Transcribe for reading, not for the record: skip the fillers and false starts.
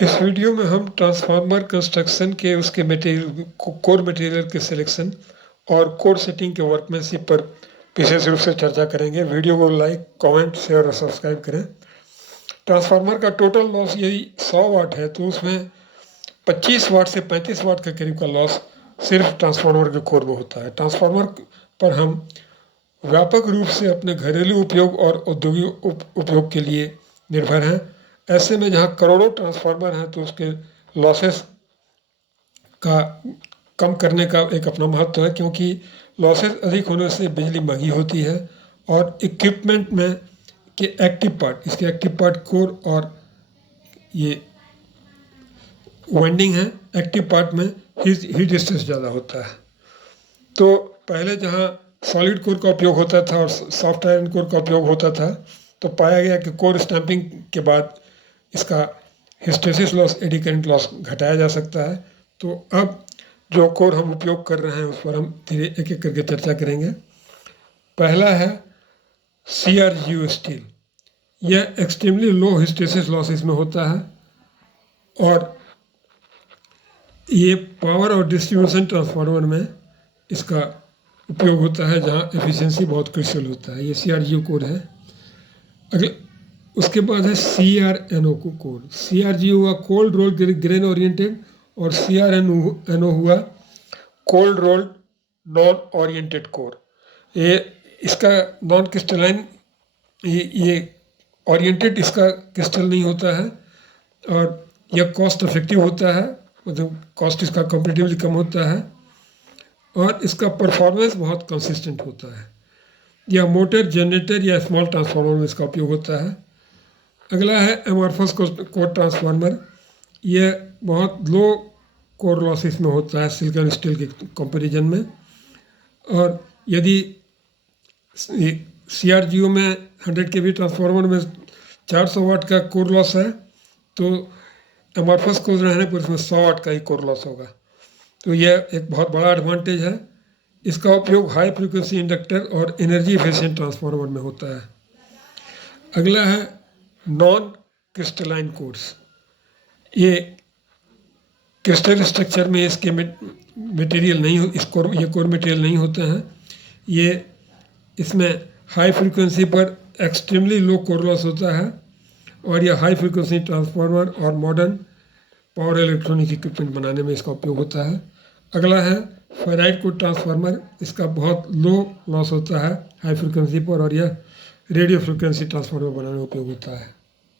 इस वीडियो में हम ट्रांसफार्मर कंस्ट्रक्शन के उसके मटेरियल कोर मटेरियल के सिलेक्शन और कोर सेटिंग के वर्कमैनशिप पर विशेष रूप से चर्चा करेंगे। वीडियो को लाइक, कमेंट, शेयर और सब्सक्राइब करें। ट्रांसफार्मर का टोटल लॉस यदि 100 वाट है तो उसमें 25 वाट से 35 वाट के करीब का लॉस सिर्फ ट्रांसफार्मर के कोर में होता है। ट्रांसफार्मर पर हम व्यापक रूप से अपने घरेलू उपयोग और औद्योगिक उपयोग के लिए निर्भर हैं। ऐसे में जहां करोड़ों ट्रांसफार्मर हैं तो उसके लॉसेस का कम करने का एक अपना महत्व है, क्योंकि लॉसेस अधिक होने से बिजली महंगी होती है और इक्विपमेंट में के एक्टिव पार्ट, इसके एक्टिव पार्ट कोर और ये वाइंडिंग है, एक्टिव पार्ट में हीट स्ट्रेस ज़्यादा होता है। तो पहले जहाँ सॉलिड कोर का उपयोग होता था और सॉफ्ट आयरन कोर का उपयोग होता था, तो पाया गया कि कोर स्टैंपिंग के बाद इसका hysteresis loss, eddy current loss घटाया जा सकता है। तो अब जो कोर हम उपयोग कर रहे हैं उस पर हम धीरे एक एक करके चर्चा करेंगे। पहला है CRGO स्टील। यह एक्सट्रीमली लो हिस्टेरिसिस लॉस इसमें होता है और ये पावर और डिस्ट्रीब्यूशन ट्रांसफार्मर में इसका उपयोग होता है जहाँ एफिशिएंसी बहुत क्रिटिकल होता है। ये CRGO कोर है। अगले उसके बाद है CRNO कोर। CRGO हुआ कोल्ड रोल ग्रेन ओरिएंटेड और CRNO हुआ cold roll non oriented core. ये इसका नॉन क्रिस्टलाइन, ये ओरिएंटेड इसका क्रिस्टल नहीं होता है और यह कॉस्ट इफेक्टिव होता है, मतलब कॉस्ट इसका कंपेरेटिवली कम होता है और इसका परफॉर्मेंस बहुत कंसिस्टेंट होता है। यह मोटर, जनरेटर या स्मॉल ट्रांसफार्मर में इसका उपयोग होता है। अगला है एमॉर्फस कोर ट्रांसफार्मर। यह बहुत लो कोर लॉसेस में होता है सिलिकॉन स्टील के कंपैरिजन में, और यदि CRGO में 100 kV ट्रांसफार्मर में 400 वाट का कोर लॉस है तो एमॉर्फस कोर रहने पर इसमें 100 वाट का ही कोर लॉस होगा। तो यह एक बहुत बड़ा एडवांटेज है। इसका उपयोग हाई फ्रीक्वेंसी इंडक्टर और एनर्जी एफिशिएंट ट्रांसफार्मर में होता है। अगला है नॉन क्रिस्टलाइन कोर्स। ये क्रिस्टल स्ट्रक्चर में इसके मटेरियल नहीं हो, ये कोर मटेरियल नहीं होते हैं। ये इसमें हाई फ्रीक्वेंसी पर एक्सट्रीमली लो कोर लॉस होता है और यह हाई फ्रीक्वेंसी ट्रांसफार्मर और मॉडर्न पावर इलेक्ट्रॉनिक इक्विपमेंट बनाने में इसका उपयोग होता है। अगला है फेराइट कोर ट्रांसफार्मर। इसका बहुत लो लॉस होता है हाई फ्रीक्वेंसी पर और यह रेडियो फ्रीक्वेंसी ट्रांसफार्मर बनाने में उपयोग होता है।